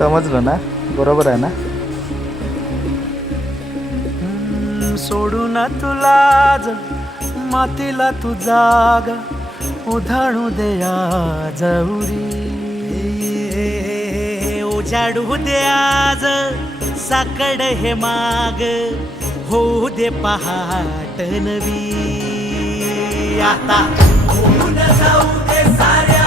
समजलं ना? बरोबर आहे ना? सोडू ना तुला मातीला तू जाग उधाणू दे उजाडू दे द्याज साकड हे माग होऊ दे पहाट नवी. आता जाऊ दे सारे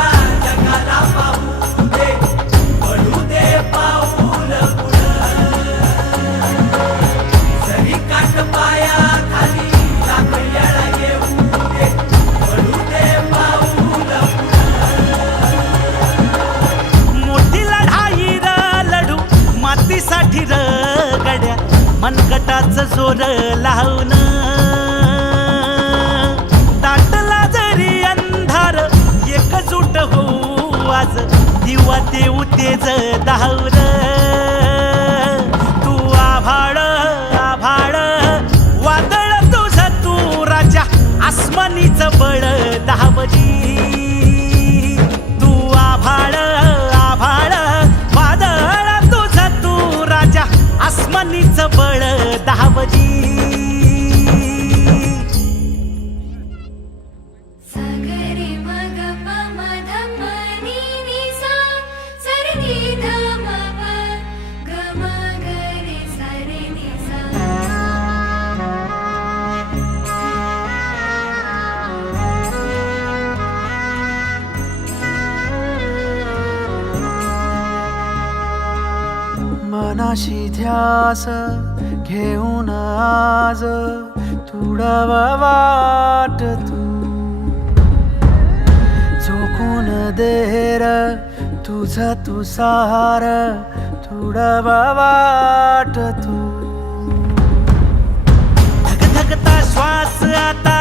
ताटाच जोर लावून ताटला जरी अंधार एकजूट होऊ आज. दिवा देऊ तेज धावून तू आभाळ आभाळ. वादळ तुझ तू राजा. आसमानीच बळ दहावजी मनाशी ध्यास घेऊन आज तुडवा वाट तू. झोकून देर तुझ तुसार तुडवा वाट तू. धकधकता श्वास आता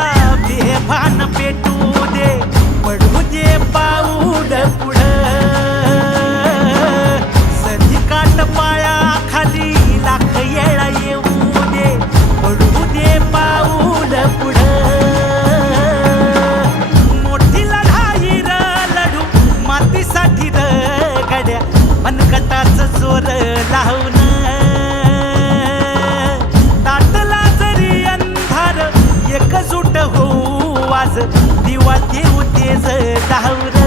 पेटू दे. पडू दे पाऊल पुढं. जोर लावून ताटला जरी अंधार एकजूट होऊ आज. दिवा देऊ तेज धावर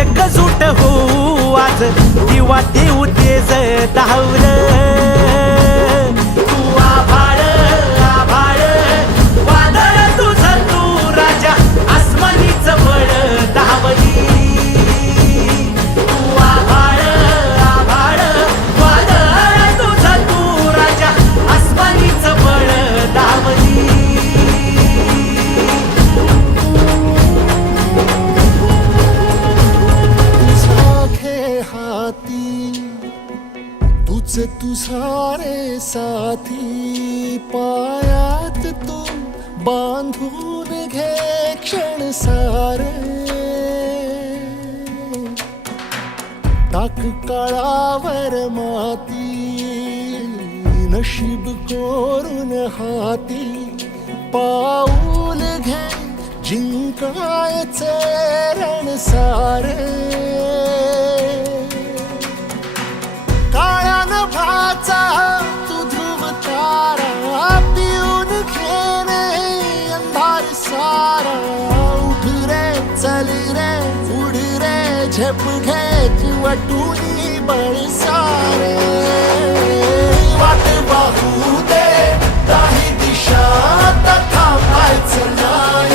एकजूट हो आज. दिवा देऊ तेज धावलं. साथी पायात तू बांधून घे क्षण सारे। टाक काळावर माती नशीब कोरून हाती। पाऊल घे जिंकायचे रण सारे। काळ झेप घे वटुनी बळ सारे वाट वाहू दे काही दिशा थांबायचं नाय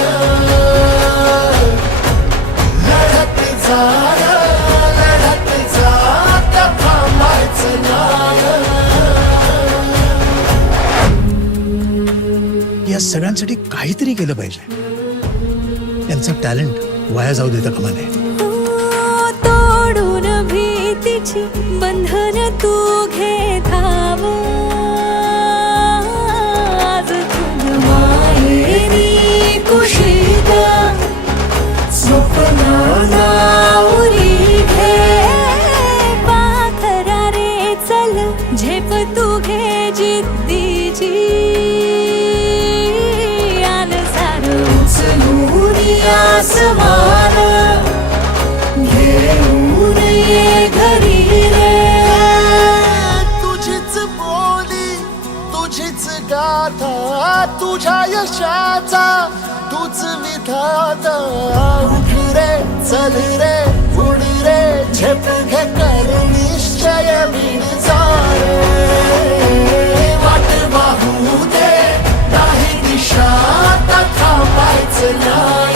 लढत जा लढत जा थांबायचं नाय या सगळ्यांसाठी काहीतरी केलं पाहिजे. त्यांचं टॅलेंट वाया जाऊ देता कामा नये तू घे धाव आज मायरी माहेरी कुशीत. स्वप्नाला उरी घे. पाखरा रे चल झेप तू घे जिद्दीची. आल सार उचलून आसमान घेऊन तुझीच तुझ्या यशाचा तूच विधाता. उठ रे चल रे उड रे झेप घे कर निश्चय विण वाट वाहू दे नाही दिशा आता थांबायचं नाही.